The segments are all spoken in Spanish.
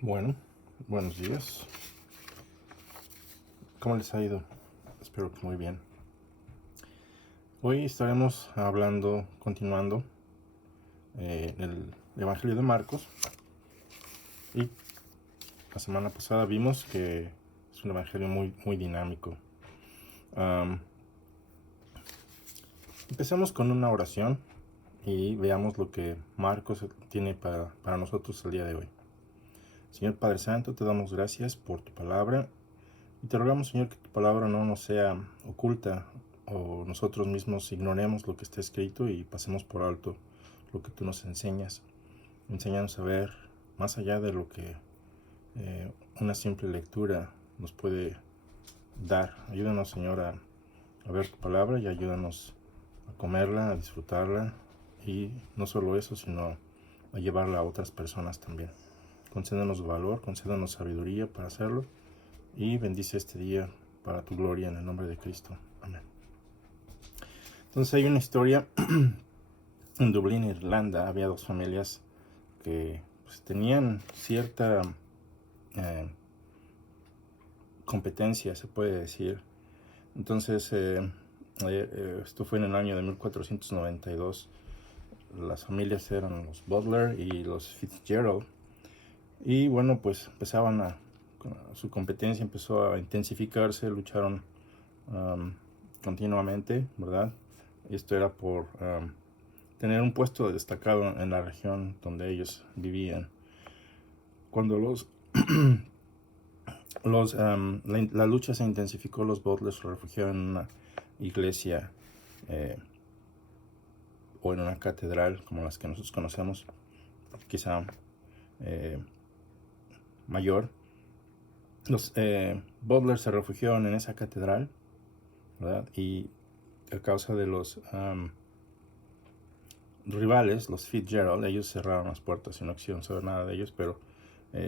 Bueno, buenos días. ¿Cómo les ha ido? Espero que muy bien. Hoy estaremos continuando el Evangelio de Marcos. Y la semana pasada vimos que es un evangelio muy dinámico. Empecemos con una oración y veamos lo que Marcos tiene para nosotros el día de hoy. Señor Padre Santo, te damos gracias por tu palabra. Y te rogamos, Señor, que tu palabra no nos sea oculta o nosotros mismos ignoremos lo que está escrito y pasemos por alto lo que tú nos enseñas. Enséñanos a ver más allá de lo que una simple lectura nos puede dar. Ayúdanos, Señor, a ver tu palabra y ayúdanos a comerla, a disfrutarla y no solo eso, sino a llevarla a otras personas también. Concédenos valor, concédenos sabiduría para hacerlo y bendice este día para tu gloria en el nombre de Cristo. Amén. Entonces hay una historia en Dublín, Irlanda. Había dos familias que pues, tenían cierta competencia, se puede decir. Entonces esto fue en el año de 1492. Las familias eran los Butler y los Fitzgerald. Y bueno, pues su competencia empezó a intensificarse, lucharon continuamente, ¿verdad? Esto era por tener un puesto destacado en la región donde ellos vivían. Cuando la lucha se intensificó, los Butler se refugiaron en una iglesia o en una catedral como las que nosotros conocemos, quizá mayor. Los Butler se refugiaron en esa catedral, ¿verdad? Y a causa de los rivales, los Fitzgerald, ellos cerraron las puertas y no quisieron saber nada de ellos, pero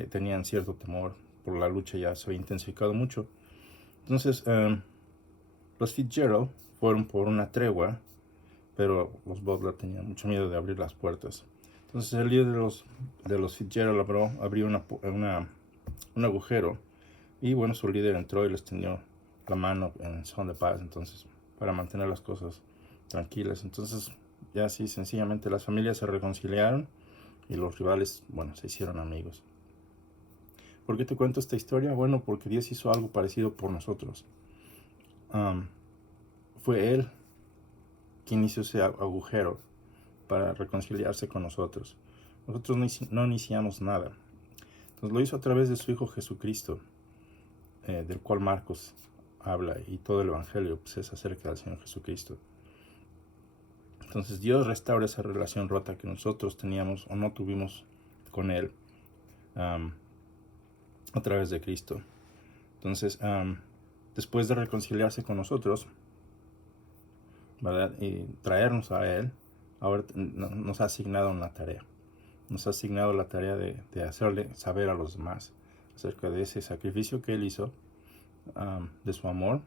tenían cierto temor por la lucha, ya se había intensificado mucho. Entonces los Fitzgerald fueron por una tregua, pero los Butler tenían mucho miedo de abrir las puertas. Entonces el líder de los Fitzgerald abrió un agujero y bueno, su líder entró y les tendió la mano en son de paz, entonces para mantener las cosas tranquilas. Entonces ya así sencillamente las familias se reconciliaron y los rivales, bueno, se hicieron amigos. ¿Por qué te cuento esta historia? Bueno, porque Dios hizo algo parecido por nosotros. Fue Él quien hizo ese agujero para reconciliarse con nosotros. Nosotros no iniciamos nada. Entonces lo hizo a través de su Hijo Jesucristo, del cual Marcos habla, y todo el Evangelio pues, es acerca del Señor Jesucristo. Entonces Dios restaura esa relación rota que nosotros teníamos o no tuvimos con Él a través de Cristo. Entonces, después de reconciliarse con nosotros, ¿verdad? Y traernos a Él, ahora nos ha asignado una tarea. Nos ha asignado la tarea de hacerle saber a los demás acerca de ese sacrificio que Él hizo, de su amor.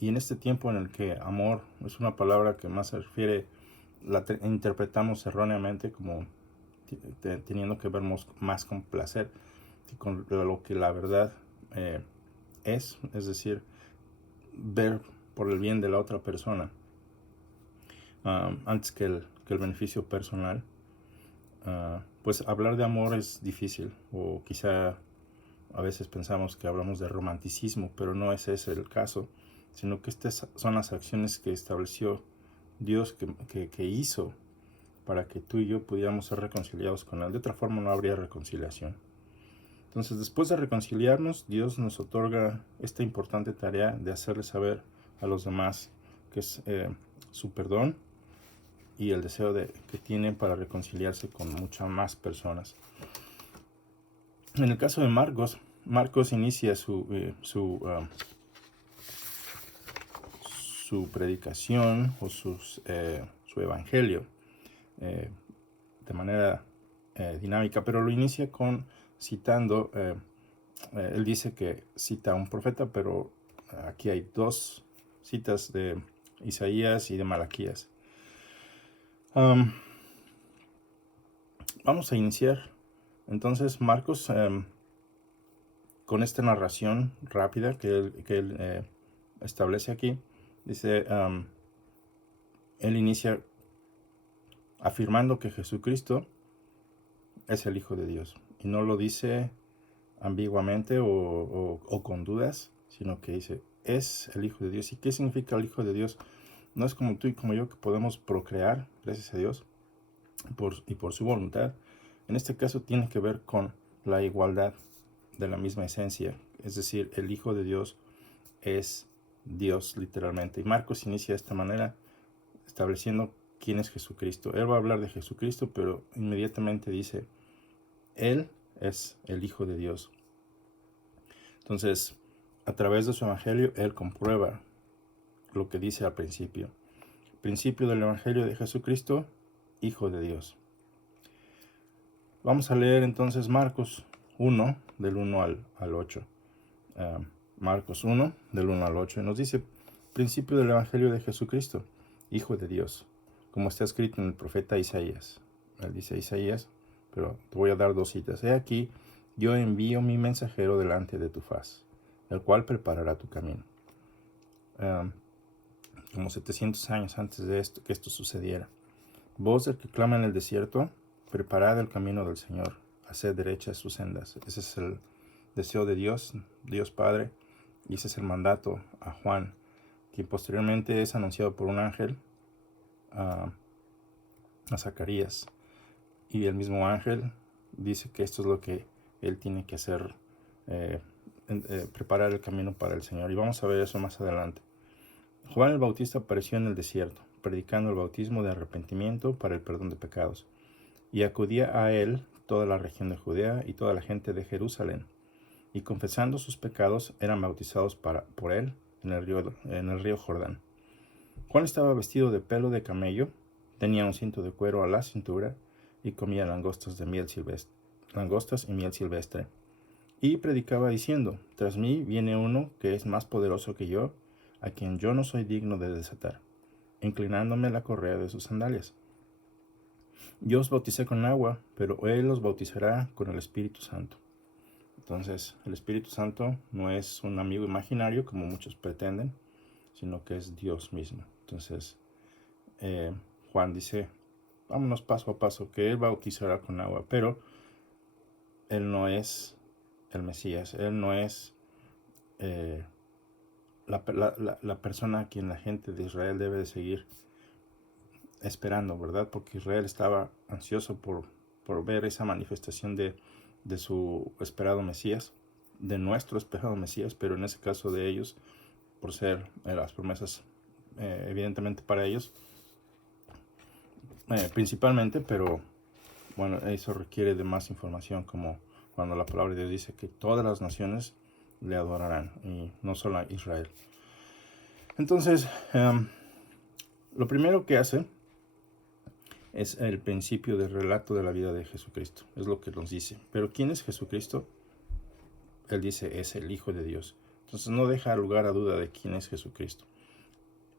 Y en este tiempo en el que amor es una palabra que más se refiere, la interpretamos erróneamente como teniendo que ver más con placer que con lo que la verdad es decir, ver por el bien de la otra persona antes que el beneficio personal. Pues hablar de amor es difícil, o quizá a veces pensamos que hablamos de romanticismo, pero no es ese el caso, sino que estas son las acciones que estableció Dios, que hizo para que tú y yo pudiéramos ser reconciliados con Él. De otra forma no habría reconciliación. Entonces, después de reconciliarnos, Dios nos otorga esta importante tarea de hacerle saber a los demás que es su perdón y el deseo que tienen para reconciliarse con muchas más personas. En el caso de Marcos inicia su predicación o su evangelio de manera dinámica, pero lo inicia citando, él dice que cita a un profeta, pero aquí hay dos citas de Isaías y de Malaquías. Vamos a iniciar Entonces Marcos, con esta narración rápida que él establece aquí, dice, él inicia afirmando que Jesucristo es el Hijo de Dios. Y no lo dice ambiguamente o con dudas, sino que dice, es el Hijo de Dios. ¿Y qué significa el Hijo de Dios? No es como tú y como yo que podemos procrear, gracias a Dios, y por su voluntad. En este caso tiene que ver con la igualdad de la misma esencia. Es decir, el Hijo de Dios es Dios literalmente. Y Marcos inicia de esta manera, estableciendo quién es Jesucristo. Él va a hablar de Jesucristo, pero inmediatamente dice, Él es el Hijo de Dios. Entonces, a través de su evangelio, Él comprueba lo que dice al principio. Principio del evangelio de Jesucristo, Hijo de Dios. Vamos a leer entonces Marcos 1, del 1 al 8. Marcos 1, del 1 al 8. Y nos dice, principio del evangelio de Jesucristo, Hijo de Dios, como está escrito en el profeta Isaías. Él dice Isaías, pero te voy a dar dos citas. He aquí, yo envío mi mensajero delante de tu faz, el cual preparará tu camino. Como 700 años antes de esto, que esto sucediera. Voz del que clama en el desierto, preparad el camino del Señor, haced derechas sus sendas. Ese es el deseo de Dios, Dios Padre, y ese es el mandato a Juan, quien posteriormente es anunciado por un ángel a Zacarías. Y el mismo ángel dice que esto es lo que él tiene que hacer, preparar el camino para el Señor. Y vamos a ver eso más adelante. Juan el Bautista apareció en el desierto, predicando el bautismo de arrepentimiento para el perdón de pecados. Y acudía a él toda la región de Judea y toda la gente de Jerusalén. Y confesando sus pecados eran bautizados por él en el río Jordán. Juan estaba vestido de pelo de camello, tenía un cinto de cuero a la cintura y comía langostas y miel silvestre. Y predicaba diciendo, tras mí viene uno que es más poderoso que yo, a quien yo no soy digno de desatar, inclinándome la correa de sus sandalias. Yo os bauticé con agua, pero él os bautizará con el Espíritu Santo. Entonces, el Espíritu Santo no es un amigo imaginario, como muchos pretenden, sino que es Dios mismo. Entonces, Juan dice, vámonos paso a paso, que él bautizará con agua, pero él no es el Mesías, él no es la persona a quien la gente de Israel debe de seguir esperando, ¿verdad? Porque Israel estaba ansioso por ver esa manifestación de su esperado Mesías, de nuestro esperado Mesías, pero en ese caso de ellos, por ser las promesas evidentemente para ellos, principalmente, pero bueno, eso requiere de más información, como cuando la palabra de Dios dice que todas las naciones le adorarán, y no solo a Israel. Entonces, lo primero que hace es el principio del relato de la vida de Jesucristo. Es lo que nos dice. Pero ¿quién es Jesucristo? Él dice, es el Hijo de Dios. Entonces no deja lugar a duda de quién es Jesucristo.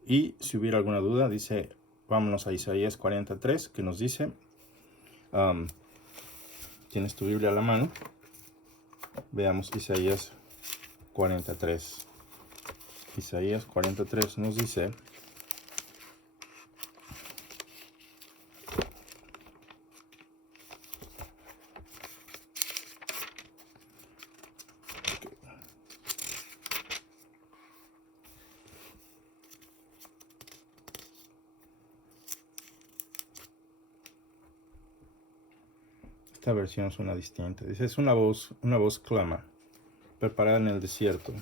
Y si hubiera alguna duda, dice, vámonos a Isaías 43, que nos dice, tienes tu Biblia a la mano, veamos Isaías 43. Isaías 43 nos dice, esta versión suena distinta. Dice, es una voz clama, preparada en el desierto.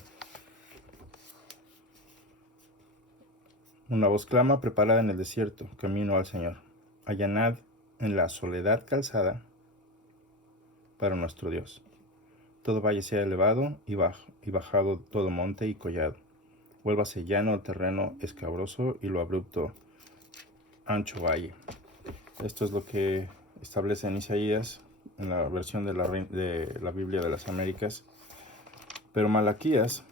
Una voz clama, preparada en el desierto, camino al Señor. Allanad en la soledad calzada para nuestro Dios. Todo valle sea elevado y bajado todo monte y collado. Vuélvase llano el terreno escabroso y lo abrupto ancho valle. Esto es lo que establece en Isaías, en la versión de la Biblia de las Américas. Pero Malaquías,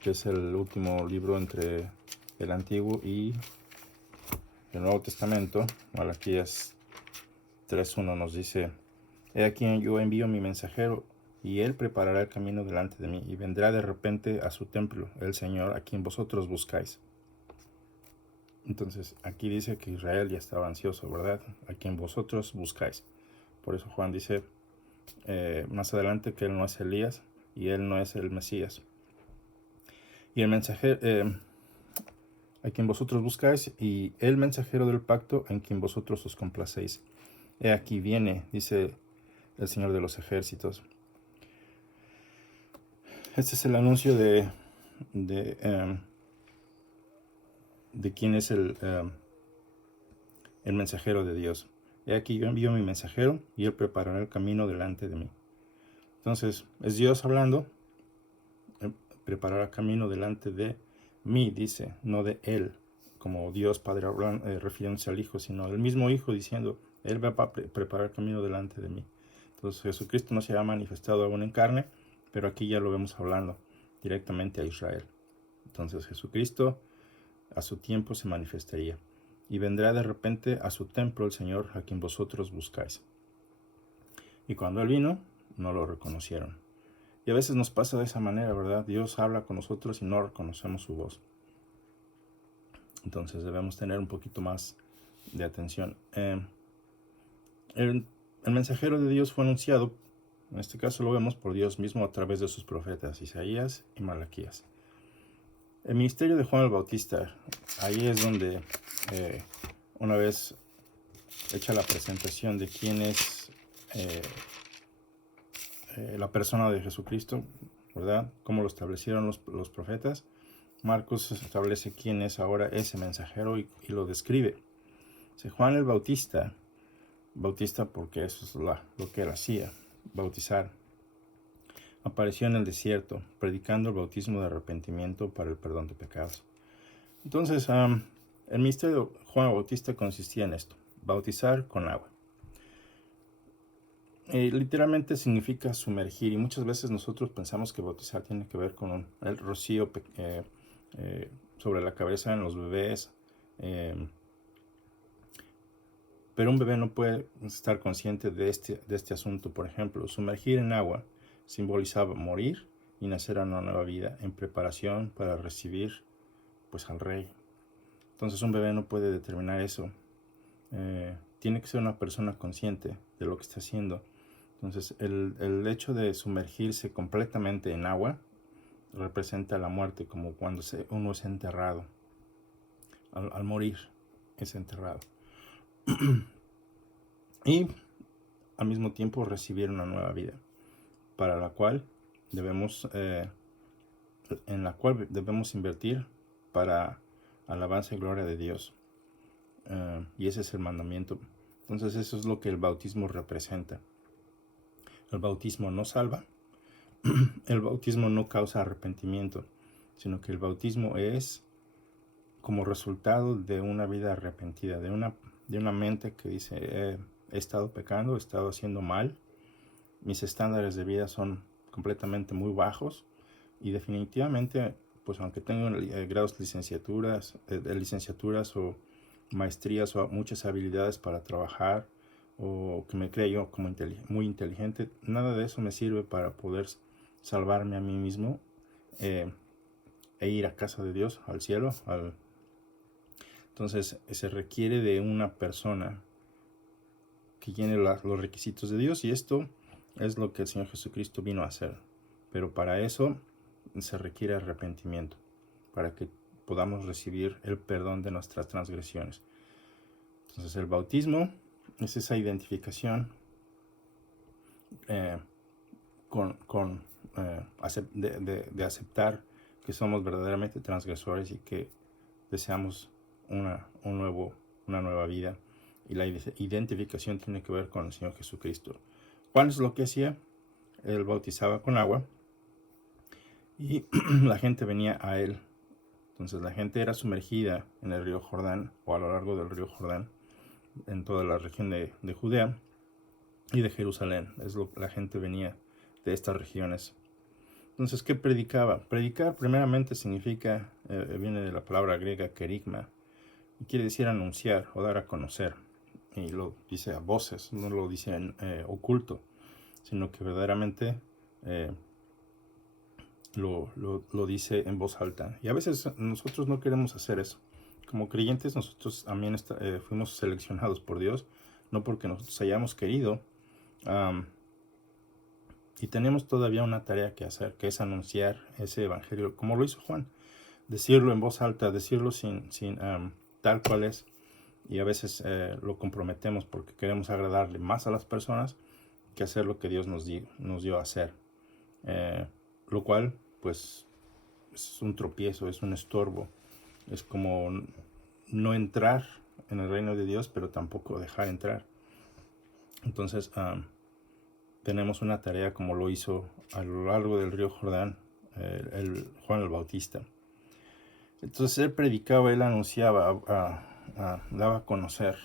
que es el último libro entre el Antiguo y el Nuevo Testamento, Malaquías 3.1 nos dice, He aquí yo envío mi mensajero, y él preparará el camino delante de mí, y vendrá de repente a su templo, el Señor, a quien vosotros buscáis. Entonces, aquí dice que Israel ya estaba ansioso, ¿verdad? A quien vosotros buscáis. Por eso Juan dice más adelante que él no es Elías y él no es el Mesías. Y el mensajero, a quien vosotros buscáis, y el mensajero del pacto en quien vosotros os complacéis. He aquí viene, dice el Señor de los ejércitos. Este es el anuncio de quién es el mensajero de Dios. He aquí yo envío mi mensajero, y él preparará el camino delante de mí. Entonces, es Dios hablando, preparará camino delante de mí, dice, no de él, como Dios Padre refiriéndose al Hijo, sino del mismo Hijo diciendo, él va a preparar camino delante de mí. Entonces, Jesucristo no se ha manifestado aún en carne, pero aquí ya lo vemos hablando directamente a Israel. Entonces, Jesucristo a su tiempo se manifestaría, y vendrá de repente a su templo el Señor a quien vosotros buscáis. Y cuando él vino, no lo reconocieron. Y a veces nos pasa de esa manera, ¿verdad? Dios habla con nosotros y no reconocemos su voz. Entonces debemos tener un poquito más de atención. El mensajero de Dios fue anunciado, en este caso lo vemos por Dios mismo a través de sus profetas, Isaías y Malaquías. El ministerio de Juan el Bautista, ahí es donde una vez hecha la presentación de quién es la persona de Jesucristo, ¿verdad? Cómo lo establecieron los profetas. Marcos establece quién es ahora ese mensajero y lo describe. Dice, Juan el Bautista porque eso es lo que él hacía, bautizar. Apareció en el desierto, predicando el bautismo de arrepentimiento para el perdón de pecados. Entonces, el ministerio de Juan el Bautista consistía en esto, bautizar con agua. Literalmente significa sumergir, y muchas veces nosotros pensamos que bautizar tiene que ver con el rocío sobre la cabeza en los bebés, pero un bebé no puede estar consciente de este asunto. Por ejemplo, sumergir en agua simbolizaba morir y nacer a una nueva vida en preparación para recibir pues al rey. Entonces un bebé no puede determinar eso. Tiene que ser una persona consciente de lo que está haciendo. Entonces el hecho de sumergirse completamente en agua representa la muerte, como cuando uno es enterrado. Al morir es enterrado. Y al mismo tiempo recibir una nueva vida, para la cual en la cual debemos invertir para alabanza y gloria de Dios. Y ese es el mandamiento. Entonces eso es lo que el bautismo representa. El bautismo no salva, el bautismo no causa arrepentimiento, sino que el bautismo es como resultado de una vida arrepentida, de una mente que dice, he estado pecando, he estado haciendo mal, mis estándares de vida son completamente muy bajos, y definitivamente, pues aunque tengo grados de licenciaturas o maestrías o muchas habilidades para trabajar, o que me crea yo como muy inteligente, nada de eso me sirve para poder salvarme a mí mismo e ir a casa de Dios, al cielo. Entonces se requiere de una persona que llene los requisitos de Dios, y esto es lo que el Señor Jesucristo vino a hacer. Pero para eso se requiere arrepentimiento, para que podamos recibir el perdón de nuestras transgresiones. Entonces el bautismo es esa identificación de aceptar que somos verdaderamente transgresores y que deseamos una nueva vida. Y la identificación tiene que ver con el Señor Jesucristo. Juan es lo que hacía. Él bautizaba con agua y la gente venía a él. Entonces la gente era sumergida en el río Jordán, o a lo largo del río Jordán, en toda la región de Judea y de Jerusalén. La gente venía de estas regiones. Entonces, ¿qué predicaba? Predicar primeramente significa, viene de la palabra griega kerigma, y quiere decir anunciar o dar a conocer. y lo dice a voces, no lo dice en oculto, sino que verdaderamente lo dice en voz alta. Y a veces nosotros no queremos hacer eso. Como creyentes nosotros también fuimos seleccionados por Dios, no porque nosotros hayamos querido, y tenemos todavía una tarea que hacer, que es anunciar ese evangelio, como lo hizo Juan, decirlo en voz alta, decirlo sin tal cual es. Y a veces lo comprometemos porque queremos agradarle más a las personas que hacer lo que Dios nos dio a hacer. Lo cual, pues, es un tropiezo, es un estorbo. Es como no entrar en el reino de Dios, pero tampoco dejar entrar. Entonces, tenemos una tarea como lo hizo a lo largo del río Jordán el Juan el Bautista. Entonces él predicaba, él anunciaba, daba a conocer,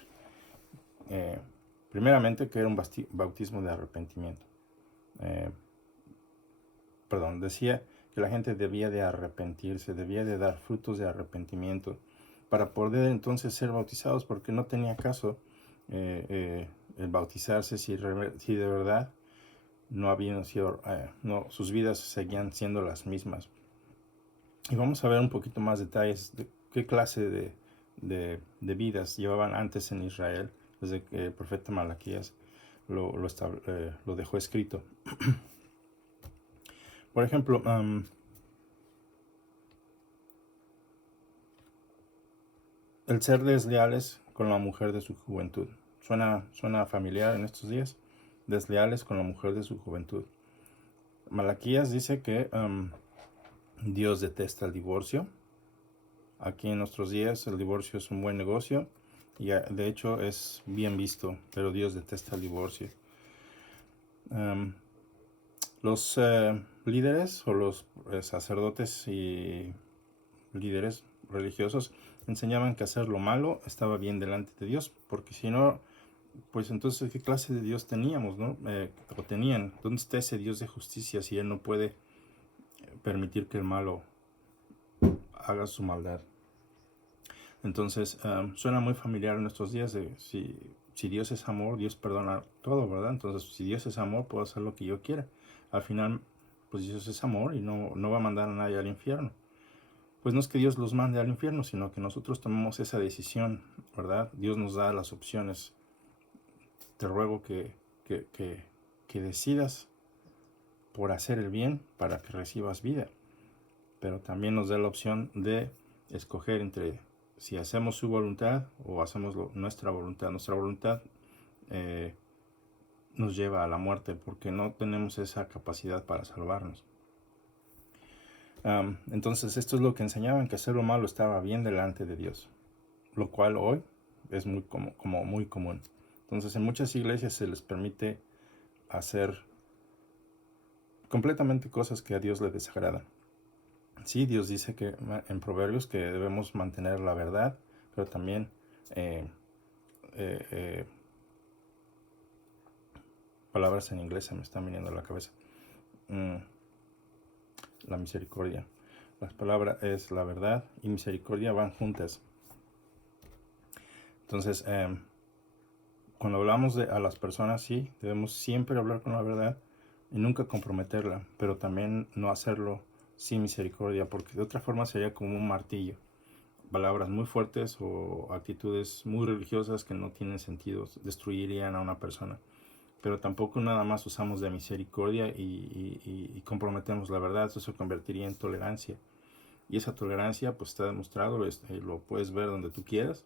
primeramente que era un bautismo de arrepentimiento. Decía que la gente debía de arrepentirse, debía de dar frutos de arrepentimiento para poder entonces ser bautizados, porque no tenía caso el bautizarse si de verdad no habían sido, sus vidas seguían siendo las mismas. Y vamos a ver un poquito más detalles de qué clase de vidas llevaban antes en Israel, desde que el profeta Malaquías lo dejó escrito. Por ejemplo, el ser desleales con la mujer de su juventud. Suena familiar en estos días. Desleales con la mujer de su juventud. Malaquías dice que Dios detesta el divorcio. Aquí en nuestros días el divorcio es un buen negocio y de hecho es bien visto, pero Dios detesta el divorcio. Los líderes o los sacerdotes y líderes religiosos enseñaban que hacer lo malo estaba bien delante de Dios, porque si no, pues entonces ¿qué clase de Dios teníamos, no? O tenían, ¿dónde está ese Dios de justicia si Él no puede permitir que el malo haga su maldad? Entonces, suena muy familiar en nuestros días de si Dios es amor, Dios perdona todo, ¿verdad? Entonces, si Dios es amor, puedo hacer lo que yo quiera. Al final, pues Dios es amor y no va a mandar a nadie al infierno. Pues no es que Dios los mande al infierno, sino que nosotros tomamos esa decisión, ¿verdad? Dios nos da las opciones. Te ruego que decidas por hacer el bien para que recibas vida. Pero también nos da la opción de escoger entre si hacemos su voluntad o hacemos nuestra voluntad. Nuestra voluntad nos lleva a la muerte porque no tenemos esa capacidad para salvarnos. Entonces esto es lo que enseñaban, que hacer lo malo estaba bien delante de Dios, lo cual hoy es muy muy común. Entonces en muchas iglesias se les permite hacer completamente cosas que a Dios le desagradan. Sí, Dios dice que en Proverbios que debemos mantener la verdad, pero también palabras en inglés se me están viniendo a la cabeza. La misericordia. Las palabras es la verdad y misericordia van juntas. Entonces, cuando hablamos a las personas, sí, debemos siempre hablar con la verdad y nunca comprometerla, pero también no hacerlo sin misericordia, porque de otra forma sería como un martillo. Palabras muy fuertes o actitudes muy religiosas que no tienen sentido, destruirían a una persona. Pero tampoco nada más usamos de misericordia y comprometemos la verdad, eso se convertiría en tolerancia. Y esa tolerancia pues está demostrado, lo puedes ver donde tú quieras.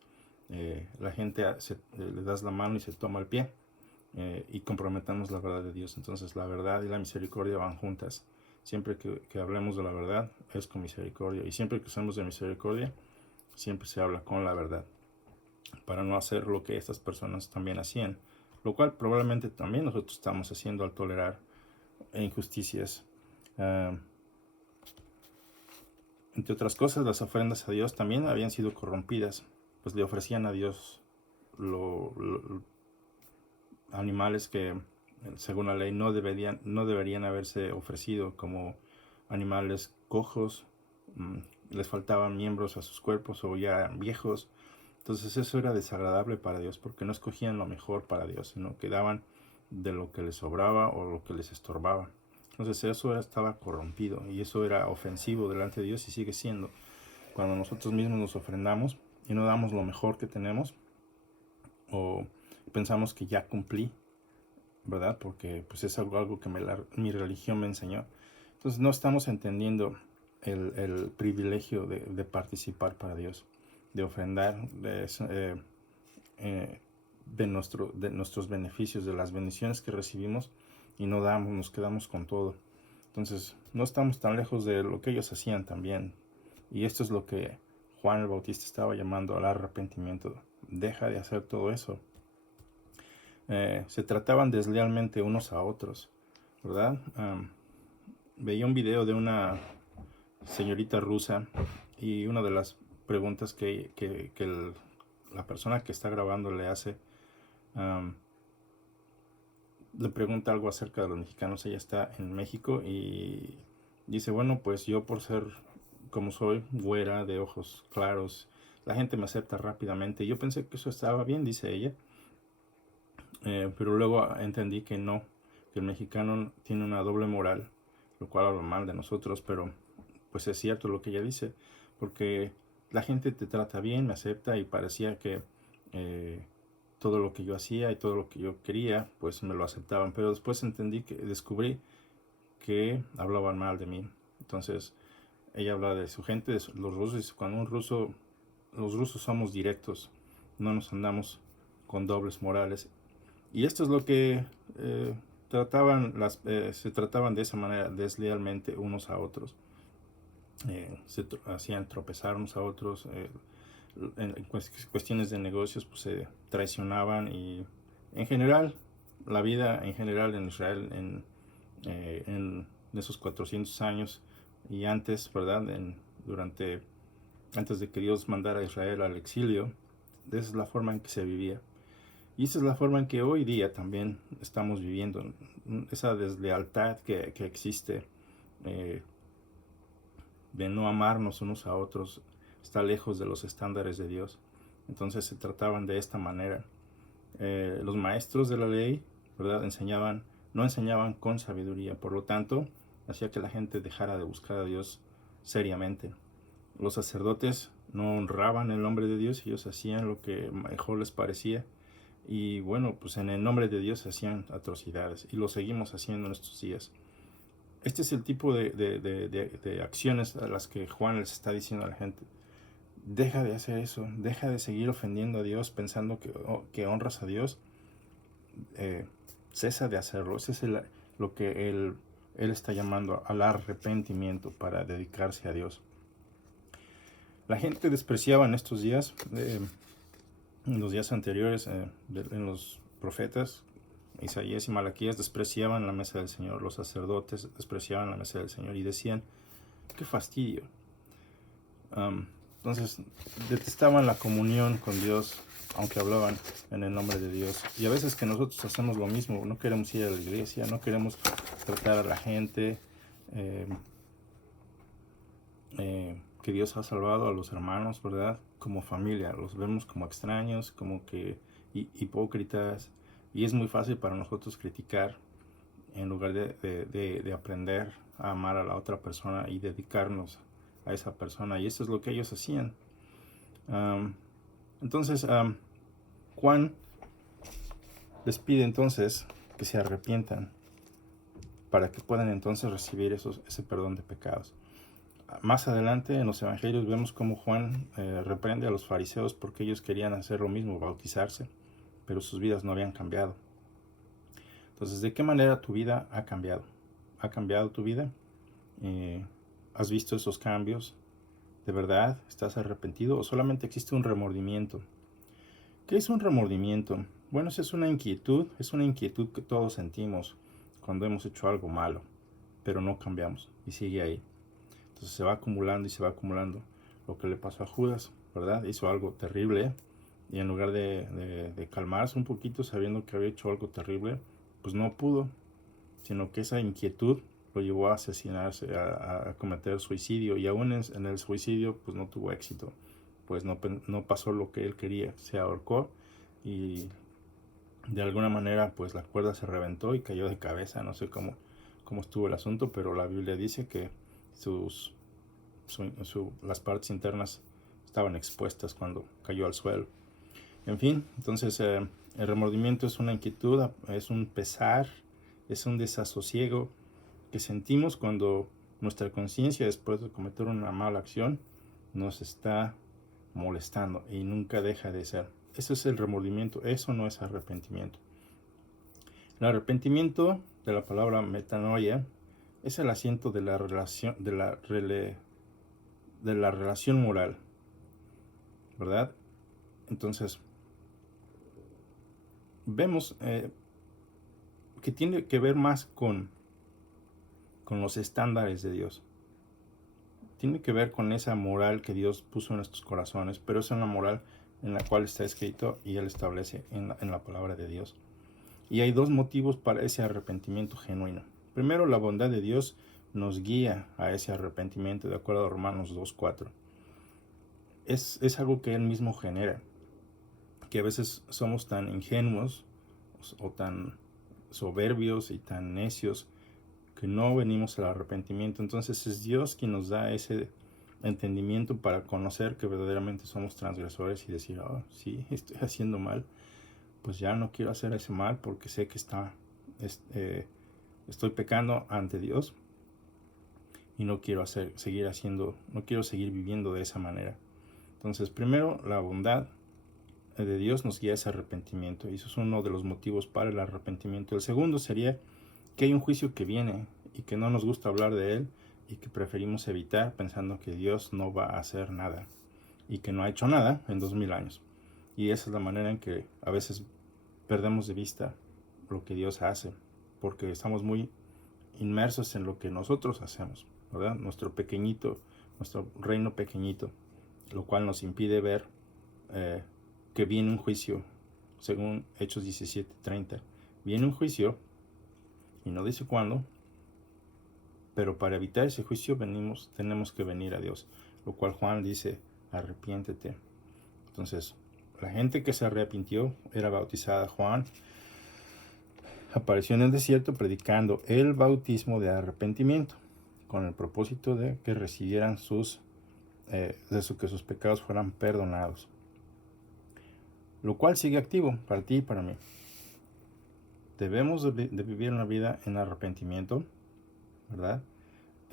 La gente le das la mano y se toma el pie, y comprometemos la verdad de Dios. Entonces la verdad y la misericordia van juntas. Siempre que hablemos de la verdad es con misericordia, y siempre que usamos de misericordia siempre se habla con la verdad, para no hacer lo que estas personas también hacían, lo cual probablemente también nosotros estamos haciendo al tolerar injusticias. Entre otras cosas, las ofrendas a Dios también habían sido corrompidas, pues le ofrecían a Dios animales que según la ley no deberían haberse ofrecido, como animales cojos, les faltaban miembros a sus cuerpos o ya viejos, Entonces eso era desagradable para Dios porque no escogían lo mejor para Dios, sino que daban de lo que les sobraba o lo que les estorbaba. Entonces eso estaba corrompido y eso era ofensivo delante de Dios y sigue siendo. Cuando nosotros mismos nos ofrendamos y no damos lo mejor que tenemos o pensamos que ya cumplí, ¿verdad? Porque pues es algo que mi religión me enseñó. Entonces no estamos entendiendo el privilegio de participar para Dios, de ofrendar, de nuestros beneficios, de las bendiciones que recibimos y no damos, nos quedamos con todo. Entonces no estamos tan lejos de lo que ellos hacían también. Y esto es lo que Juan el Bautista estaba llamando al arrepentimiento. Deja de hacer todo eso. Se trataban deslealmente unos a otros, ¿verdad? Veía un video de una señorita rusa y una de las preguntas que la persona que está grabando le hace, le pregunta algo acerca de los mexicanos. Ella está en México y dice, bueno, pues yo por ser como soy, güera, de ojos claros, la gente me acepta rápidamente. Yo pensé que eso estaba bien, dice ella, pero luego entendí que no, que el mexicano tiene una doble moral, lo cual habla mal de nosotros, pero pues es cierto lo que ella dice, porque la gente te trata bien, me acepta y parecía que todo lo que yo hacía y todo lo que yo quería, pues me lo aceptaban, pero después descubrí que hablaban mal de mí. Entonces ella habla de su gente, de los rusos, y cuando los rusos somos directos, no nos andamos con dobles morales. Y esto es lo que se trataban de esa manera, deslealmente unos a otros. Se hacían tropezar unos a otros, en cuestiones de negocios pues se traicionaban y en general, la vida en general en Israel en esos 400 años y antes, ¿verdad? Antes de que Dios mandara a Israel al exilio, esa es la forma en que se vivía. Y esa es la forma en que hoy día también estamos viviendo, esa deslealtad que existe, de no amarnos unos a otros, está lejos de los estándares de Dios. Entonces se trataban de esta manera. Los maestros de la ley, ¿verdad? No enseñaban con sabiduría, por lo tanto, hacía que la gente dejara de buscar a Dios seriamente. Los sacerdotes no honraban el nombre de Dios, ellos hacían lo que mejor les parecía. Y bueno, pues en el nombre de Dios hacían atrocidades y lo seguimos haciendo en estos días. Este es el tipo de acciones a las que Juan les está diciendo a la gente. Deja de hacer eso, deja de seguir ofendiendo a Dios pensando que honras a Dios. Cesa de hacerlo. Ese es lo que él está llamando al arrepentimiento para dedicarse a Dios. La gente despreciaba en estos días, en los días anteriores, en los profetas, Isaías y Malaquías despreciaban la mesa del Señor. Los sacerdotes despreciaban la mesa del Señor y decían, qué fastidio. Entonces detestaban la comunión con Dios, aunque hablaban en el nombre de Dios. Y a veces que nosotros hacemos lo mismo, no queremos ir a la iglesia, no queremos tratar a la gente, que Dios ha salvado a los hermanos, ¿verdad? Como familia, los vemos como extraños, como que hipócritas, y es muy fácil para nosotros criticar en lugar de aprender a amar a la otra persona y dedicarnos a esa persona, y eso es lo que ellos hacían. Entonces Juan les pide entonces que se arrepientan para que puedan entonces recibir ese perdón de pecados. Más adelante en los evangelios vemos cómo Juan reprende a los fariseos porque ellos querían hacer lo mismo, bautizarse, pero sus vidas no habían cambiado. Entonces, ¿de qué manera tu vida ha cambiado? ¿Ha cambiado tu vida? ¿Has visto esos cambios? ¿De verdad estás arrepentido o solamente existe un remordimiento? ¿Qué es un remordimiento? Bueno, es una inquietud que todos sentimos cuando hemos hecho algo malo, pero no cambiamos y sigue ahí. Entonces se va acumulando y se va acumulando. Lo que le pasó a Judas, ¿verdad? Hizo algo terrible y en lugar de calmarse un poquito sabiendo que había hecho algo terrible, pues no pudo, sino que esa inquietud lo llevó a asesinarse, a cometer suicidio, y aún en el suicidio pues no tuvo éxito, pues no pasó lo que él quería, se ahorcó y de alguna manera pues la cuerda se reventó y cayó de cabeza. No sé cómo estuvo el asunto, pero la Biblia dice que las partes internas estaban expuestas cuando cayó al suelo. En fin, entonces el remordimiento es una inquietud, es un pesar, es un desasosiego que sentimos cuando nuestra conciencia, después de cometer una mala acción, nos está molestando y nunca deja de ser. Eso es el remordimiento, eso no es arrepentimiento. El arrepentimiento, de la palabra metanoia, es el asiento de la relación, de la relación moral, ¿verdad? Entonces, vemos que tiene que ver más con los estándares de Dios. Tiene que ver con esa moral que Dios puso en nuestros corazones, pero es una moral en la cual está escrito y Él establece en la palabra de Dios. Y hay dos motivos para ese arrepentimiento genuino. Primero, la bondad de Dios nos guía a ese arrepentimiento, de acuerdo a Romanos 2:4. Es algo que Él mismo genera, que a veces somos tan ingenuos o tan soberbios y tan necios que no venimos al arrepentimiento. Entonces es Dios quien nos da ese entendimiento para conocer que verdaderamente somos transgresores y decir, oh, sí, estoy haciendo mal, pues ya no quiero hacer ese mal porque sé que estoy pecando ante Dios y no quiero seguir viviendo de esa manera. Entonces, primero, la bondad de Dios nos guía a ese arrepentimiento, y eso es uno de los motivos para el arrepentimiento. El segundo sería que hay un juicio que viene y que no nos gusta hablar de él y que preferimos evitar pensando que Dios no va a hacer nada y que no ha hecho nada en 2000 años. Y esa es la manera en que a veces perdemos de vista lo que Dios hace, porque estamos muy inmersos en lo que nosotros hacemos, ¿verdad? Nuestro reino pequeñito, lo cual nos impide ver que viene un juicio, según Hechos 17:30. Viene un juicio, y no dice cuándo, pero para evitar ese juicio tenemos que venir a Dios, lo cual Juan dice, arrepiéntete. Entonces, la gente que se arrepintió era bautizada. Juan apareció en el desierto predicando el bautismo de arrepentimiento, con el propósito de que recibieran que sus pecados fueran perdonados, lo cual sigue activo para ti y para mí. Debemos de vivir una vida en arrepentimiento, ¿verdad?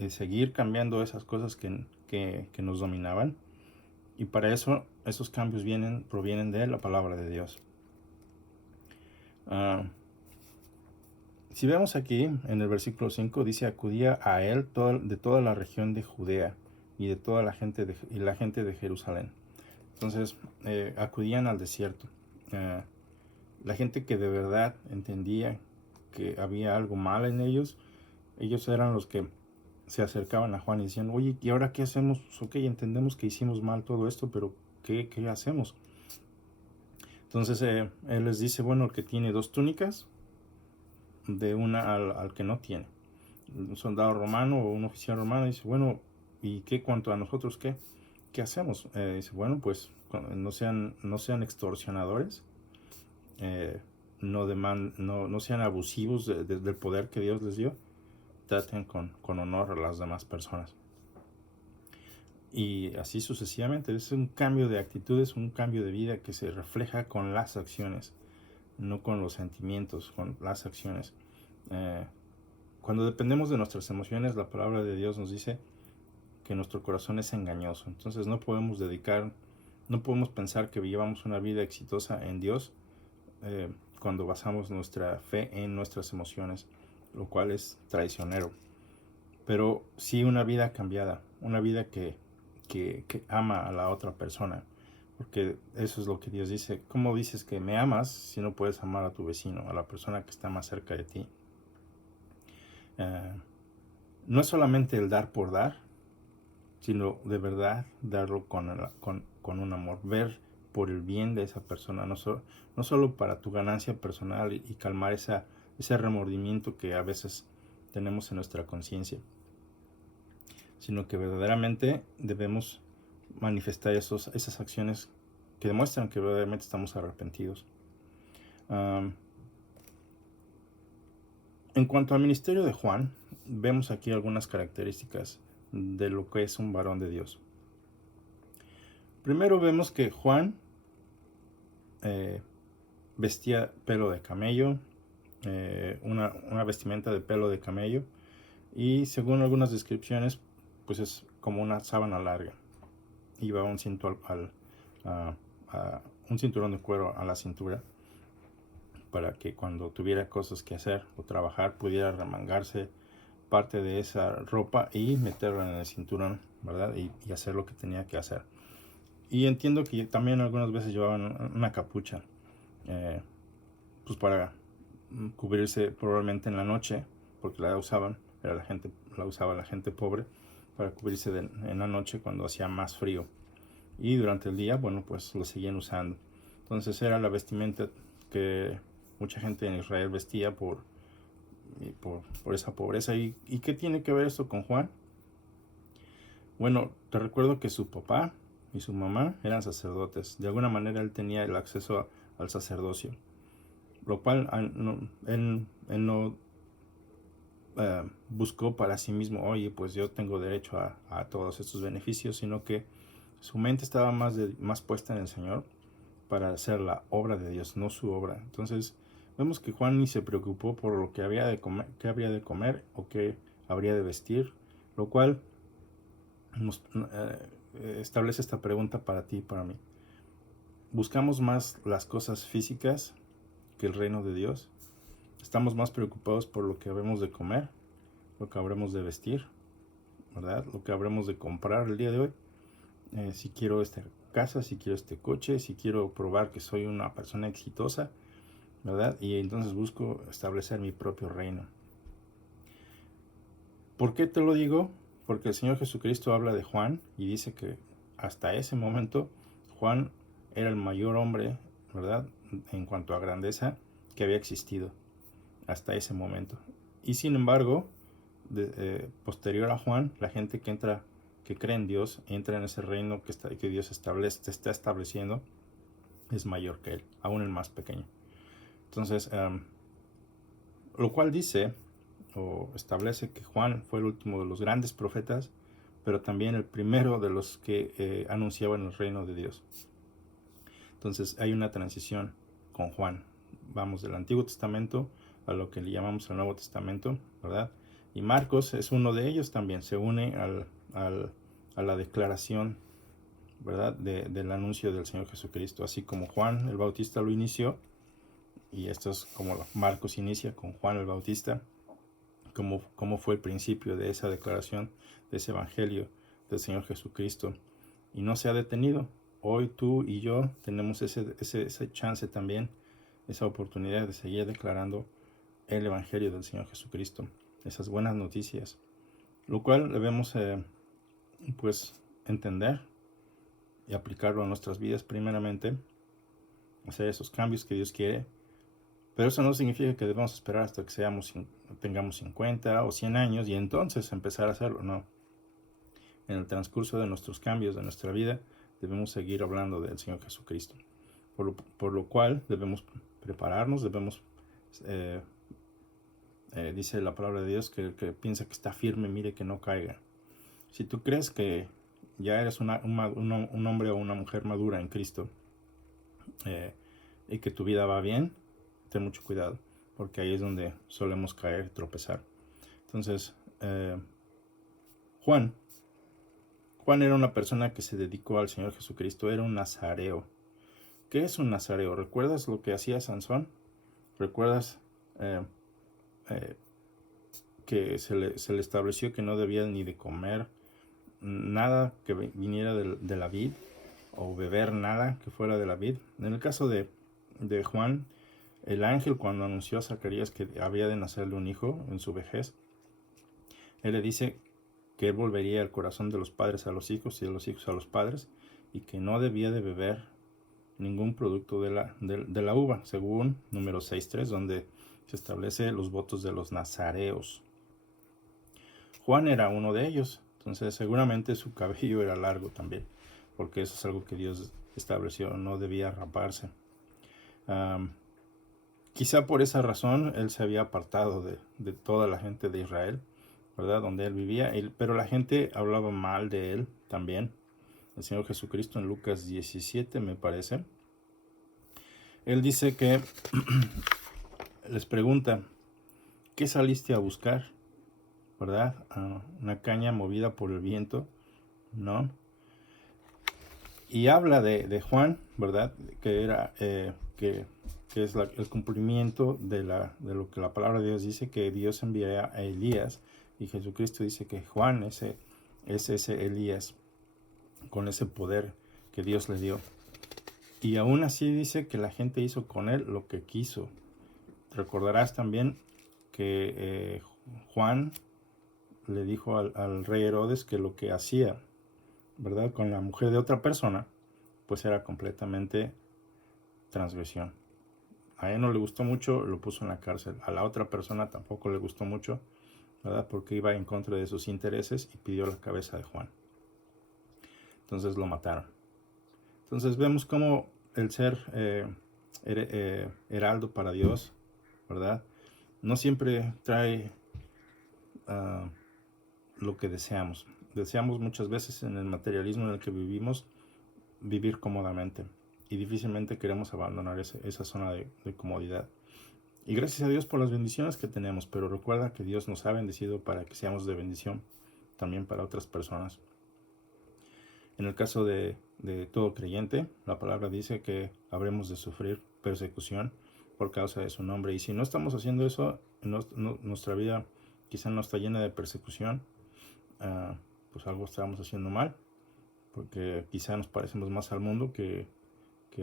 Seguir cambiando esas cosas que nos dominaban, y para eso esos cambios provienen de la palabra de Dios. Si vemos aquí en el versículo 5, dice, acudía a él de toda la región de Judea y de toda la gente de Jerusalén. Entonces acudían al desierto. La gente que de verdad entendía que había algo mal en ellos eran los que se acercaban a Juan y decían, oye, ¿y ahora qué hacemos? Ok, entendemos que hicimos mal todo esto, pero ¿qué hacemos? Entonces él les dice, bueno, el que tiene 2 túnicas, de una al que no tiene. Un soldado romano o un oficial romano dice, bueno, ¿y qué cuanto a nosotros qué hacemos? Dice, bueno, pues no sean extorsionadores, no sean abusivos del poder que Dios les dio, traten con honor a las demás personas. Y así sucesivamente. Es un cambio de actitudes, un cambio de vida que se refleja con las acciones, no con los sentimientos, con las acciones. Cuando dependemos de nuestras emociones, la palabra de Dios nos dice que nuestro corazón es engañoso. Entonces no podemos pensar que llevamos una vida exitosa en Dios cuando basamos nuestra fe en nuestras emociones, lo cual es traicionero. Pero sí una vida cambiada, una vida que ama a la otra persona, porque eso es lo que Dios dice. ¿Cómo dices que me amas si no puedes amar a tu vecino, a la persona que está más cerca de ti? No es solamente el dar por dar, sino de verdad darlo con un amor, ver por el bien de esa persona, no solo para tu ganancia personal y calmar ese remordimiento que a veces tenemos en nuestra conciencia, sino que verdaderamente debemos manifestar esas acciones que demuestran que verdaderamente estamos arrepentidos. En cuanto al ministerio de Juan, vemos aquí algunas características de lo que es un varón de Dios. Primero vemos que Juan vestía pelo de camello, una vestimenta de pelo de camello, y según algunas descripciones, pues es como una sábana larga. Iba un cinturón de cuero a la cintura, para que cuando tuviera cosas que hacer o trabajar pudiera remangarse parte de esa ropa y meterla en el cinturón, ¿verdad? Y hacer lo que tenía que hacer. Y entiendo que también algunas veces llevaban una capucha, pues para cubrirse probablemente en la noche, porque la usaba la gente pobre para cubrirse en la noche cuando hacía más frío. Y durante el día, bueno, pues lo seguían usando. Entonces era la vestimenta que mucha gente en Israel vestía por esa pobreza. ¿Y qué tiene que ver esto con Juan? Bueno, te recuerdo que su papá y su mamá eran sacerdotes. De alguna manera él tenía el acceso al sacerdocio, lo cual él no buscó para sí mismo, oye, pues yo tengo derecho a todos estos beneficios, sino que su mente estaba más puesta en el Señor para hacer la obra de Dios, no su obra. Entonces vemos que Juan ni se preocupó por lo que había de comer, qué habría de comer o qué habría de vestir, lo cual nos establece esta pregunta para ti y para mí. ¿Buscamos más las cosas físicas que el reino de Dios? ¿Estamos más preocupados por lo que habremos de comer, lo que habremos de vestir, ¿verdad? Lo que habremos de comprar el día de hoy? Si quiero esta casa, si quiero este coche, si quiero probar que soy una persona exitosa, ¿verdad? Y entonces busco establecer mi propio reino. ¿Por qué te lo digo? Porque el Señor Jesucristo habla de Juan y dice que hasta ese momento Juan era el mayor hombre, ¿verdad?, en cuanto a grandeza que había existido hasta ese momento. Y sin embargo, posterior a Juan, la gente que cree en Dios, entra en ese reino que Dios está estableciendo, es mayor que él, aún el más pequeño. Entonces, lo cual dice o establece que Juan fue el último de los grandes profetas, pero también el primero de los que anunciaban el reino de Dios. Entonces hay una transición con Juan. Vamos del Antiguo Testamento a lo que le llamamos el Nuevo Testamento, ¿verdad? Y Marcos es uno de ellos también, se une a la declaración, ¿verdad?, del anuncio del Señor Jesucristo. Así como Juan el Bautista lo inició, y esto es como Marcos inicia con Juan el Bautista, como fue el principio de esa declaración, de ese evangelio del Señor Jesucristo, y no se ha detenido. Hoy tú y yo tenemos ese chance también, esa oportunidad de seguir declarando el evangelio del Señor Jesucristo, esas buenas noticias, lo cual debemos pues entender y aplicarlo a nuestras vidas primeramente, hacer esos cambios que Dios quiere. Pero eso no significa que debemos esperar hasta que tengamos 50 o 100 años y entonces empezar a hacerlo. No. En el transcurso de nuestros cambios de nuestra vida debemos seguir hablando del Señor Jesucristo. Por lo cual debemos prepararnos, dice la palabra de Dios, que el que piensa que está firme, mire que no caiga. Si tú crees que ya eres un hombre o una mujer madura en Cristo, y que tu vida va bien, ten mucho cuidado, porque ahí es donde solemos caer, tropezar. Entonces, Juan era una persona que se dedicó al Señor Jesucristo, era un nazareo. ¿Qué es un nazareo? ¿Recuerdas lo que hacía Sansón? ¿Recuerdas que se le estableció que no debía ni de comer nada que viniera de la vid, o beber nada que fuera de la vid? En el caso de Juan, el ángel, cuando anunció a Zacarías que había de nacerle un hijo en su vejez, él le dice que él volvería el corazón de los padres a los hijos y de los hijos a los padres, y que no debía de beber ningún producto de la uva, según número 6.3, donde se establece los votos de los nazareos. Juan era uno de ellos, entonces seguramente su cabello era largo también, porque eso es algo que Dios estableció, no debía raparse. Quizá por esa razón él se había apartado de toda la gente de Israel, ¿verdad? Donde él vivía, pero la gente hablaba mal de él también. El Señor Jesucristo en Lucas 17, me parece, él dice que les pregunta, ¿qué saliste a buscar? ¿Verdad? Una caña movida por el viento, ¿no? Y habla de Juan, ¿verdad? Que era que es el cumplimiento de lo que la palabra de Dios dice, que Dios enviaría a Elías, y Jesucristo dice que Juan es ese Elías con ese poder que Dios le dio. Y aún así dice que la gente hizo con él lo que quiso. Recordarás también que Juan le dijo al rey Herodes que lo que hacía, ¿verdad?, con la mujer de otra persona, pues era completamente transgresión. A él no le gustó mucho, lo puso en la cárcel. A la otra persona tampoco le gustó mucho, ¿verdad?, porque iba en contra de sus intereses y pidió la cabeza de Juan. Entonces lo mataron. Entonces vemos cómo el ser heraldo para Dios, ¿verdad?, no siempre trae lo que deseamos. Deseamos muchas veces en el materialismo en el que vivimos vivir cómodamente y difícilmente queremos abandonar esa zona de comodidad. Y gracias a Dios por las bendiciones que tenemos, pero recuerda que Dios nos ha bendecido para que seamos de bendición también para otras personas. En el caso de todo creyente, la palabra dice que habremos de sufrir persecución por causa de su nombre. Y si no estamos haciendo eso, nuestra vida quizá no está llena de persecución, pues algo estamos haciendo mal, porque quizá nos parecemos más al mundo que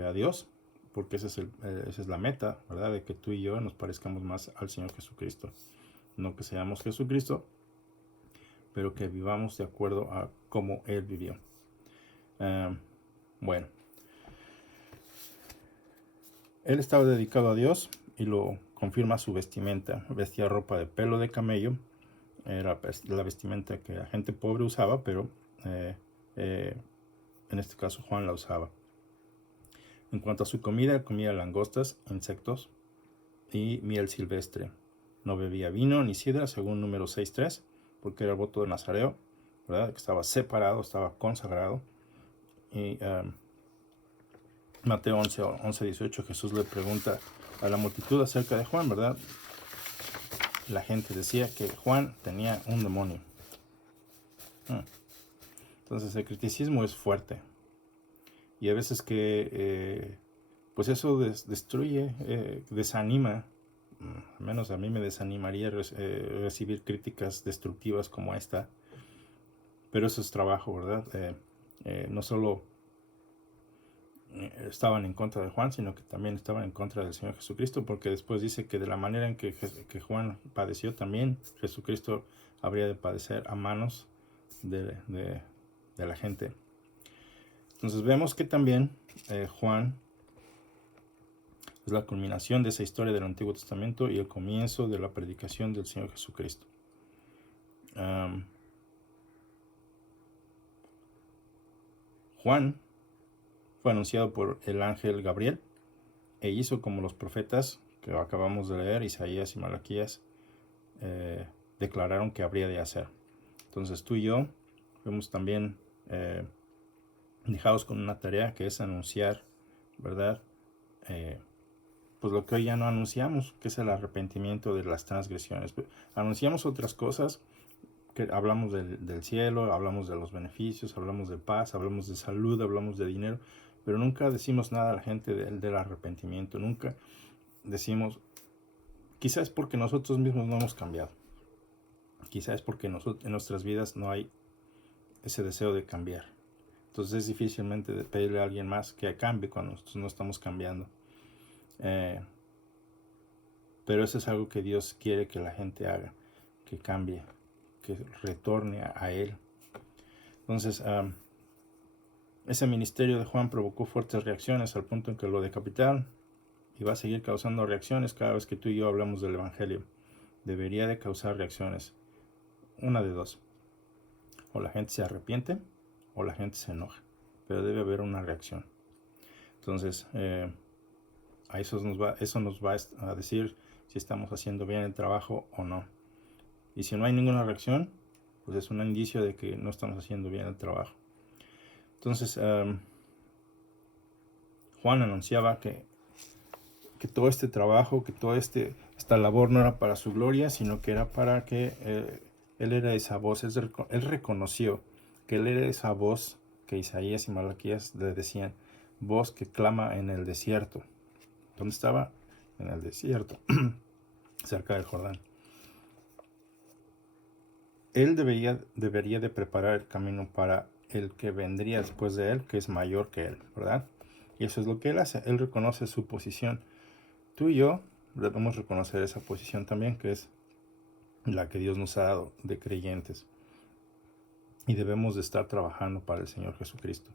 a Dios, porque esa es la meta, ¿verdad?, de que tú y yo nos parezcamos más al Señor Jesucristo. No que seamos Jesucristo, pero que vivamos de acuerdo a cómo Él vivió. Bueno, Él estaba dedicado a Dios y lo confirma su vestimenta. Vestía ropa de pelo de camello. Era la vestimenta que la gente pobre usaba, pero en este caso Juan la usaba. En cuanto a su comida, comía langostas, insectos y miel silvestre. No bebía vino ni sidra, según número 6.3, porque era el voto de Nazareo, ¿verdad?, que estaba separado, estaba consagrado. Y Mateo 11:18, Jesús le pregunta a la multitud acerca de Juan, ¿verdad? La gente decía que Juan tenía un demonio. Entonces el criticismo es fuerte. Y a veces que pues eso destruye, desanima. Al menos a mí me desanimaría recibir críticas destructivas como esta. Pero eso es trabajo, ¿verdad? No solo estaban en contra de Juan, sino que también estaban en contra del Señor Jesucristo, porque después dice que de la manera en que Juan padeció, también Jesucristo habría de padecer a manos de la gente. Entonces vemos que también Juan es la culminación de esa historia del Antiguo Testamento y el comienzo de la predicación del Señor Jesucristo. Juan fue anunciado por el ángel Gabriel e hizo como los profetas que acabamos de leer, Isaías y Malaquías, declararon que habría de hacer. Entonces tú y yo fuimos también dejados con una tarea que es anunciar, ¿verdad?, pues lo que hoy ya no anunciamos, que es el arrepentimiento de las transgresiones. Anunciamos otras cosas, que hablamos del cielo, hablamos de los beneficios, hablamos de paz, hablamos de salud, hablamos de dinero, pero nunca decimos nada a la gente del arrepentimiento. Nunca decimos, quizás es porque nosotros mismos no hemos cambiado, quizás es porque en nuestras vidas no hay ese deseo de cambiar. Entonces es difícilmente de pedirle a alguien más que cambie cuando nosotros no estamos cambiando. Pero eso es algo que Dios quiere que la gente haga, que cambie, que retorne a Él. Entonces, ese ministerio de Juan provocó fuertes reacciones al punto en que lo decapitaron, y va a seguir causando reacciones cada vez que tú y yo hablamos del Evangelio. Debería de causar reacciones. Una de dos: o la gente se arrepiente o la gente se enoja. pero debe haber una reacción. Entonces, eso nos va a decir si estamos haciendo bien el trabajo o no. Y si no hay ninguna reacción, pues es un indicio de que no estamos haciendo bien el trabajo. Entonces, Juan anunciaba que todo este trabajo, que toda esta labor no era para su gloria, sino que era para que él era esa voz. Él reconoció que él era esa voz que Isaías y Malaquías le decían, voz que clama en el desierto. ¿Dónde estaba? En el desierto, cerca del Jordán. Él debería de preparar el camino para el que vendría después de él, que es mayor que él, ¿verdad? Y eso es lo que él hace. Él reconoce su posición. Tú y yo debemos reconocer esa posición también, que es la que Dios nos ha dado de creyentes. Y debemos de estar trabajando para el Señor Jesucristo.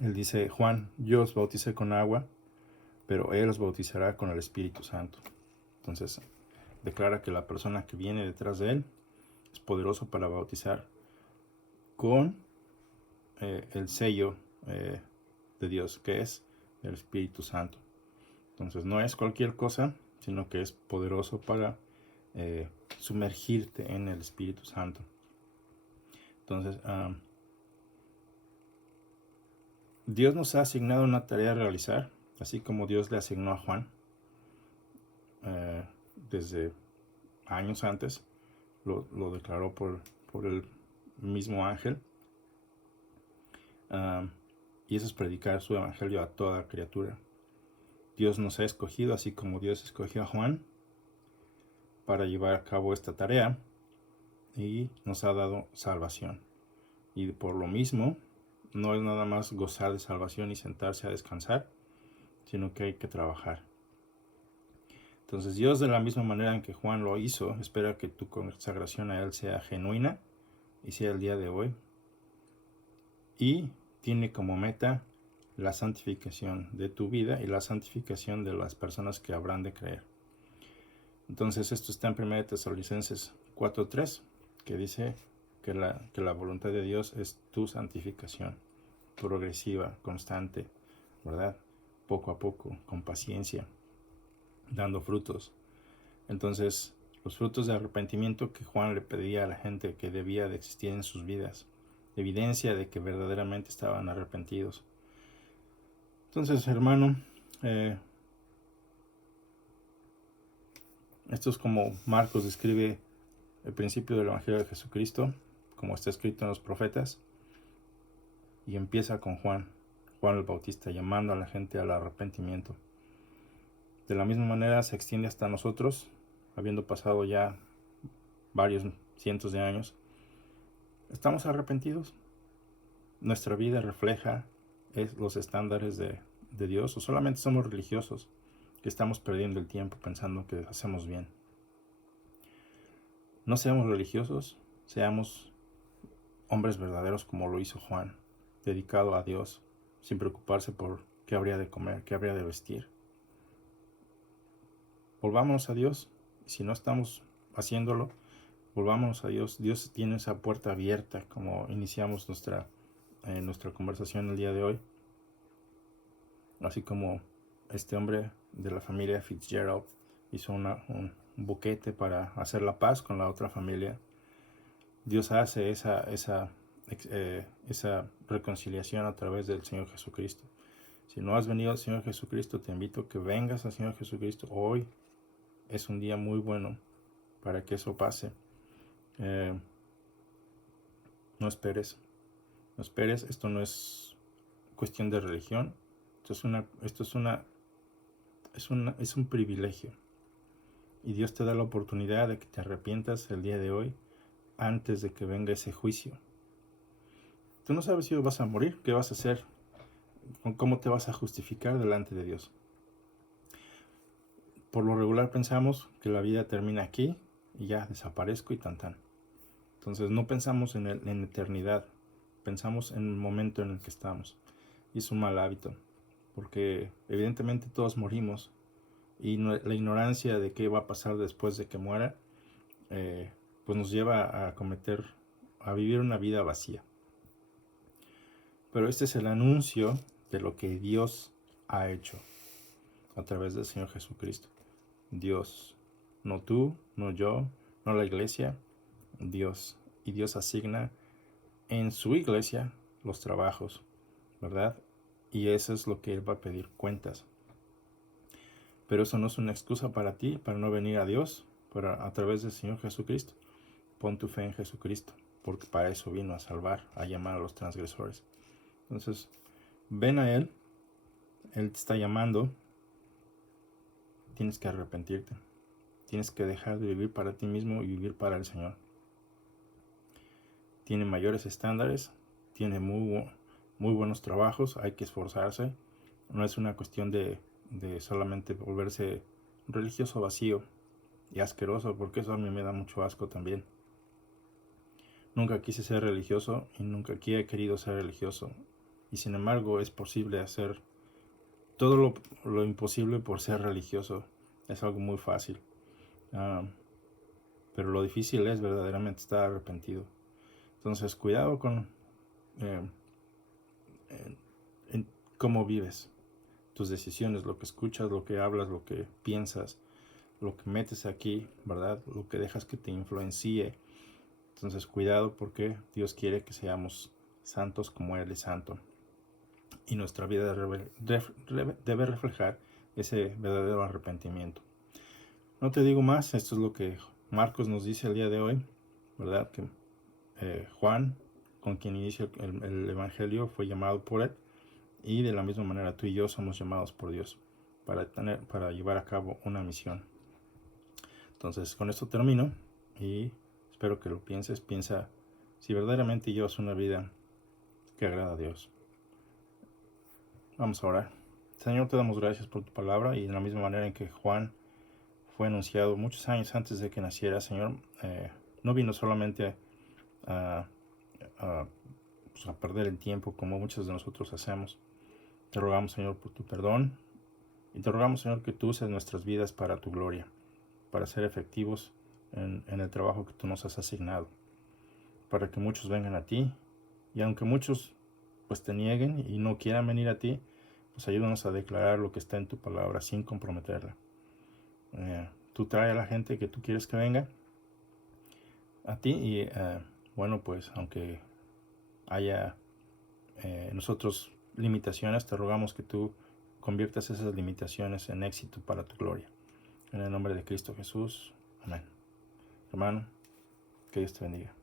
Él dice, Juan, yo os bauticé con agua, pero Él os bautizará con el Espíritu Santo. Entonces, declara que la persona que viene detrás de Él es poderoso para bautizar con el sello de Dios, que es el Espíritu Santo. Entonces, no es cualquier cosa, sino que es poderoso para sumergirte en el Espíritu Santo. Entonces, Dios nos ha asignado una tarea a realizar, así como Dios le asignó a Juan desde años antes, lo declaró por el mismo ángel, y eso es predicar su evangelio a toda criatura. Dios nos ha escogido, así como Dios escogió a Juan, para llevar a cabo esta tarea, y nos ha dado salvación. Y por lo mismo, no es nada más gozar de salvación y sentarse a descansar, sino que hay que trabajar. Entonces Dios, de la misma manera en que Juan lo hizo, espera que tu consagración a Él sea genuina y sea el día de hoy. Y tiene como meta la santificación de tu vida y la santificación de las personas que habrán de creer. Entonces esto está en 1 Tesalonicenses 4:3, que dice que la voluntad de Dios es tu santificación, progresiva, constante, ¿verdad? Poco a poco, con paciencia, dando frutos. Entonces, los frutos de arrepentimiento que Juan le pedía a la gente que debía de existir en sus vidas, evidencia de que verdaderamente estaban arrepentidos. Entonces, hermano, esto es como Marcos describe el principio del Evangelio de Jesucristo, como está escrito en los profetas, y empieza con Juan el Bautista, llamando a la gente al arrepentimiento. De la misma manera se extiende hasta nosotros, habiendo pasado ya varios cientos de años. ¿Estamos arrepentidos? ¿Nuestra vida refleja los estándares de Dios, o solamente somos religiosos que estamos perdiendo el tiempo pensando que hacemos bien? No seamos religiosos, seamos hombres verdaderos como lo hizo Juan, dedicado a Dios, sin preocuparse por qué habría de comer, qué habría de vestir. Volvámonos a Dios. Si no estamos haciéndolo, volvámonos a Dios. Dios tiene esa puerta abierta, como iniciamos nuestra conversación el día de hoy. Así como este hombre de la familia Fitzgerald hizo un buquete para hacer la paz con la otra familia, Dios hace esa reconciliación a través del Señor Jesucristo. Si no has venido al Señor Jesucristo, te invito a que vengas al Señor Jesucristo. Hoy es un día muy bueno para que eso pase. No esperes. Esto no es cuestión de religión. Es un privilegio. Y Dios te da la oportunidad de que te arrepientas el día de hoy, antes de que venga ese juicio. Tú no sabes si vas a morir, qué vas a hacer, cómo te vas a justificar delante de Dios. Por lo regular pensamos que la vida termina aquí y ya desaparezco y tan. Entonces no pensamos en eternidad, pensamos en el momento en el que estamos. Y es un mal hábito, porque evidentemente todos morimos, y la ignorancia de qué va a pasar después de que muera, pues nos lleva a vivir una vida vacía. Pero este es el anuncio de lo que Dios ha hecho a través del Señor Jesucristo. Dios, no tú, no yo, no la iglesia, Dios. Y Dios asigna en su iglesia los trabajos, ¿verdad? Y eso es lo que Él va a pedir cuentas. Pero eso no es una excusa para ti, para no venir a Dios, a través del Señor Jesucristo. Pon tu fe en Jesucristo, porque para eso vino a salvar, a llamar a los transgresores. Entonces, ven a Él te está llamando, tienes que arrepentirte. Tienes que dejar de vivir para ti mismo y vivir para el Señor. Tiene mayores estándares, tiene muy buenos trabajos, hay que esforzarse. No es una cuestión de solamente volverse religioso vacío y asqueroso, porque eso a mí me da mucho asco también. Nunca quise ser religioso y nunca aquí he querido ser religioso. Y sin embargo es posible hacer todo lo imposible por ser religioso. Es algo muy fácil. Pero lo difícil es verdaderamente estar arrepentido. Entonces, cuidado con en cómo vives, tus decisiones, lo que escuchas, lo que hablas, lo que piensas, lo que metes aquí, ¿verdad? Lo que dejas que te influencie. Entonces, cuidado, porque Dios quiere que seamos santos como Él es santo. Y nuestra vida debe reflejar ese verdadero arrepentimiento. No te digo más, esto es lo que Marcos nos dice el día de hoy, ¿verdad? Que Juan, con quien inicia el Evangelio, fue llamado por Él, y de la misma manera tú y yo somos llamados por Dios para llevar a cabo una misión. Entonces, con esto termino y espero que lo pienses. Piensa si verdaderamente llevas una vida que agrada a Dios. Vamos a orar. Señor, te damos gracias por tu palabra, y de la misma manera en que Juan fue anunciado muchos años antes de que naciera, Señor, no vino solamente a perder el tiempo como muchos de nosotros hacemos. Te rogamos, Señor, por tu perdón, y te rogamos, Señor, que tú uses nuestras vidas para tu gloria, para ser efectivos en el trabajo que tú nos has asignado, para que muchos vengan a ti, y aunque muchos pues te nieguen y no quieran venir a ti, pues ayúdanos a declarar lo que está en tu palabra sin comprometerla. Tú trae a la gente que tú quieres que venga a ti, y bueno, pues aunque haya nosotros limitaciones, te rogamos que tú conviertas esas limitaciones en éxito para tu gloria. En el nombre de Cristo Jesús. Amén. Hermano, que Dios te bendiga.